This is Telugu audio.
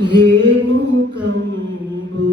ఏ ముఖంబు